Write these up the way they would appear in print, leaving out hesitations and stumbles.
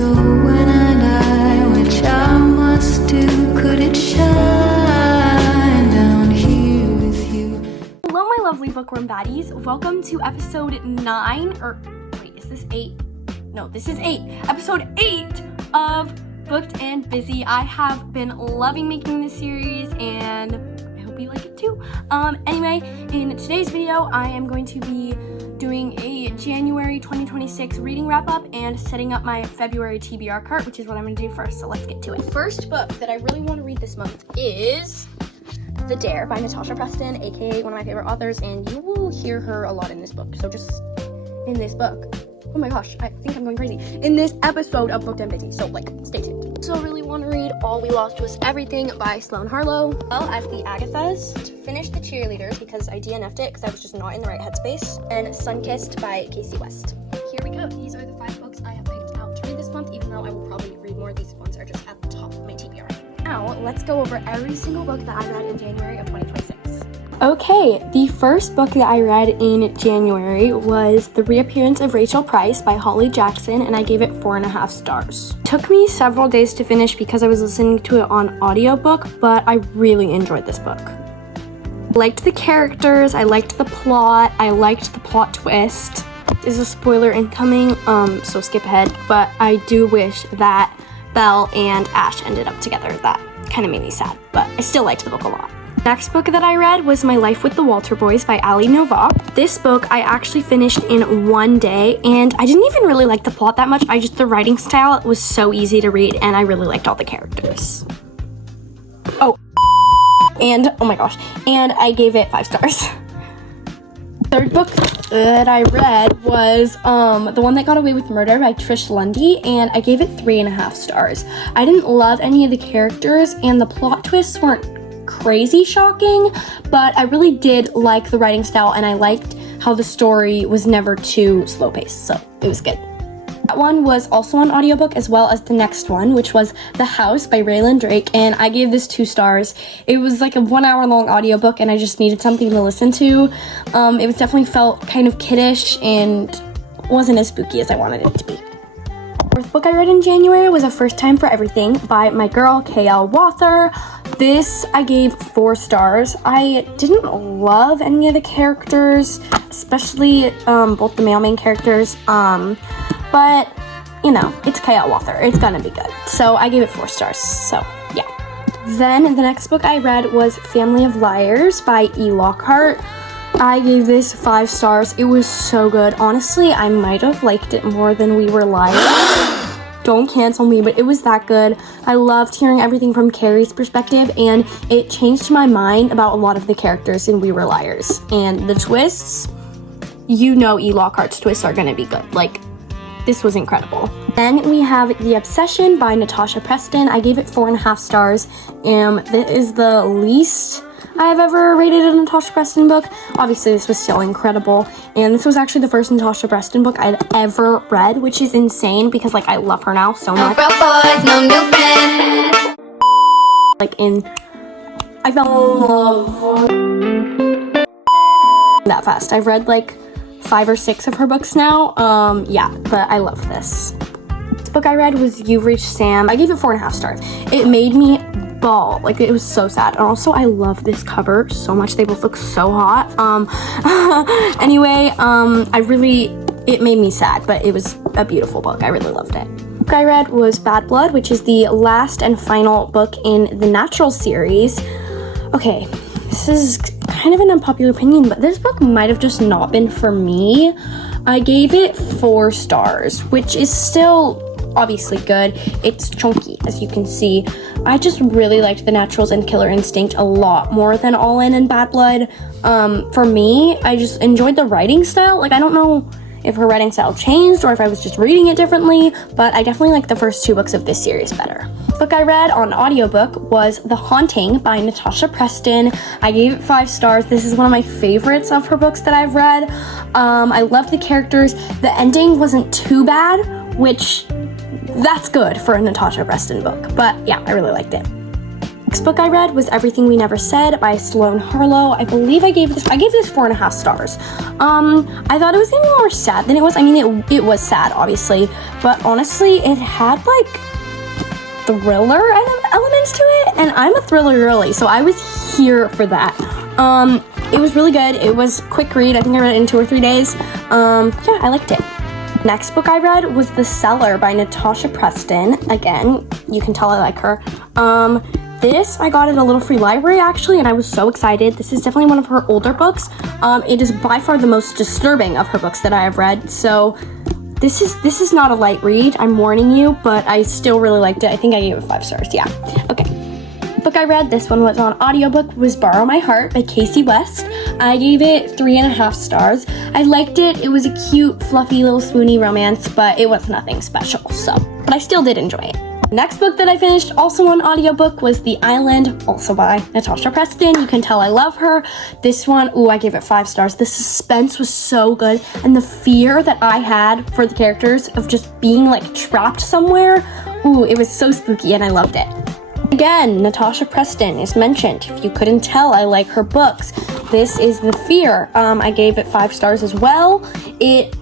So when I die, which I must do, could it shine down here with you? Hello, my lovely bookworm baddies. Welcome to episode 9, or wait, is this 8? No, this is 8. Episode 8 of Booked and Busy. I have been loving making this series, and I hope you like it too. Anyway, in today's video, I am going to be doing a January 2026 reading wrap-up and setting up my February TBR cart, which is what I'm going to do first, so let's get to it. First book that I really want to read this month is The Dare by Natasha Preston, aka one of my favorite authors, and you will hear her a lot in this book. So just in this book, oh my gosh, I think I'm going crazy, in this episode of Booked and Busy, so stay tuned. So I really want to read All We Lost Was Everything by Sloane Harlow, as well as The Agathas, to finish The Cheerleaders because I DNF'd it because I was just not in the right headspace, and Sunkissed by Casey West. Here we go. These are the 5 books I have picked out to read this month, even though I will probably read more. These ones are just at the top of my TBR. Now, let's go over every single book that I read in January of 2026. Okay, the first book that I read in January was The Reappearance of Rachel Price by Holly Jackson, and I gave it 4.5 stars. It took me several days to finish because I was listening to it on audiobook, but I really enjoyed this book. I liked the characters, I liked the plot, I liked the plot twist. There's a spoiler incoming, so skip ahead, but I do wish that Belle and Ash ended up together. That kind of made me sad, but I still liked the book a lot. Next book that I read was My Life with the Walter Boys by Ali Novak. This book I actually finished in one day, and I didn't even really like the plot that much. The writing style was so easy to read, and I really liked all the characters. Oh my gosh, and I gave it 5 stars. Third book that I read was The One That Got Away with Murder by Trish Lundy, and I gave it 3.5 stars. I didn't love any of the characters, and the plot twists weren't crazy shocking, but I really did like the writing style, and I liked how the story was never too slow-paced, so it was good. That one was also on audiobook, as well as the next one, which was The House by Raylan Drake, and I gave this 2 stars. It was like a 1-hour long audiobook, and I just needed something to listen to. It was definitely felt kind of kiddish and wasn't as spooky as I wanted it to be. Fourth book I read in January was A First Time for Everything by my girl KL Wather. This I gave 4 stars. I didn't love any of the characters, especially both the male main characters, but you know, it's KL Wather, it's gonna be good. So I gave it 4 stars, so yeah. Then the next book I read was Family of Liars by E. Lockhart. I gave this 5 stars. It was so good. Honestly, I might have liked it more than We Were Liars. Don't cancel me, but it was that good. I loved hearing everything from Carrie's perspective, and it changed my mind about a lot of the characters in We Were Liars. And the twists, you know E. Lockhart's twists are gonna be good. This was incredible. Then we have The Obsession by Natasha Preston. I gave it 4.5 stars. This is the least I've ever rated a Natasha Preston book. Obviously, this was still incredible, and this was actually the first Natasha Preston book I'd ever read, which is insane because I love her now so much. No boys, no new friends. I fell in love that fast. I've read 5 or 6 of her books now. Yeah, but I love this. This book I read was You've Reached Sam. I gave it 4.5 stars. It made me ball. It was so sad. And also, I love this cover so much. They both look so hot. Anyway, it made me sad, but it was a beautiful book. I really loved it. The book I read was Bad Blood, which is the last and final book in the Natural series. Okay, this is kind of an unpopular opinion, but this book might have just not been for me. I gave it 4 stars, which is still obviously good. It's chunky, as you can see. I just really liked The Naturals and Killer Instinct a lot more than All In and Bad Blood. For me, I just enjoyed the writing style. I don't know if her writing style changed or if I was just reading it differently, but I definitely like the first 2 books of this series better. The book I read on audiobook was The Haunting by Natasha Preston. I gave it 5 stars. This is one of my favorites of her books that I've read. I loved the characters. The ending wasn't too bad, which that's good for a Natasha Preston book, but yeah, I really liked it. Next book I read was Everything We Never Said by Sloane Harlow. I believe I gave this 4.5 stars. I thought it was gonna be more sad than it was. I mean, it was sad, obviously, but honestly, it had like thriller elements to it, and I'm a thriller girly, so I was here for that. It was really good. It was quick read. I think I read it in 2 or 3 days. Yeah, I liked it. Next book I read was The Cellar by Natasha Preston. Again, you can tell I like her. This I got at a little free library actually, and I was so excited. This is definitely one of her older books. It is by far the most disturbing of her books that I have read. So this is not a light read, I'm warning you, but I still really liked it. I think I gave it 5 stars. Yeah. Okay. Book I read, this one was on audiobook, was Borrow My Heart by Casey West. I gave it 3.5 stars. I liked it. It was a cute, fluffy little swoony romance, but it was nothing special. But I still did enjoy it. Next book that I finished, also on audiobook, was The Island, also by Natasha Preston. You can tell I love her. This one, I gave it 5 stars. The suspense was so good, and the fear that I had for the characters of just being like trapped somewhere, it was so spooky, and I loved it. Again, Natasha Preston is mentioned. If you couldn't tell, I like her books. This is The Fear. I gave it 5 stars as well. It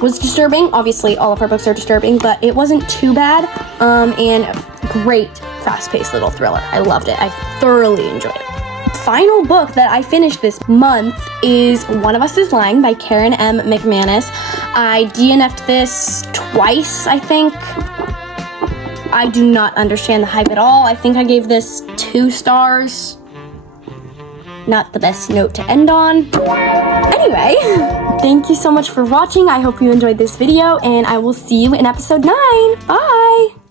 was disturbing. Obviously, all of her books are disturbing, but it wasn't too bad. And great, fast-paced little thriller. I loved it. I thoroughly enjoyed it. Final book that I finished this month is One of Us is Lying by Karen M. McManus. I DNF'd this twice, I think. I do not understand the hype at all. I think I gave this 2 stars. Not the best note to end on. Anyway, thank you so much for watching. I hope you enjoyed this video, and I will see you in episode 9. Bye!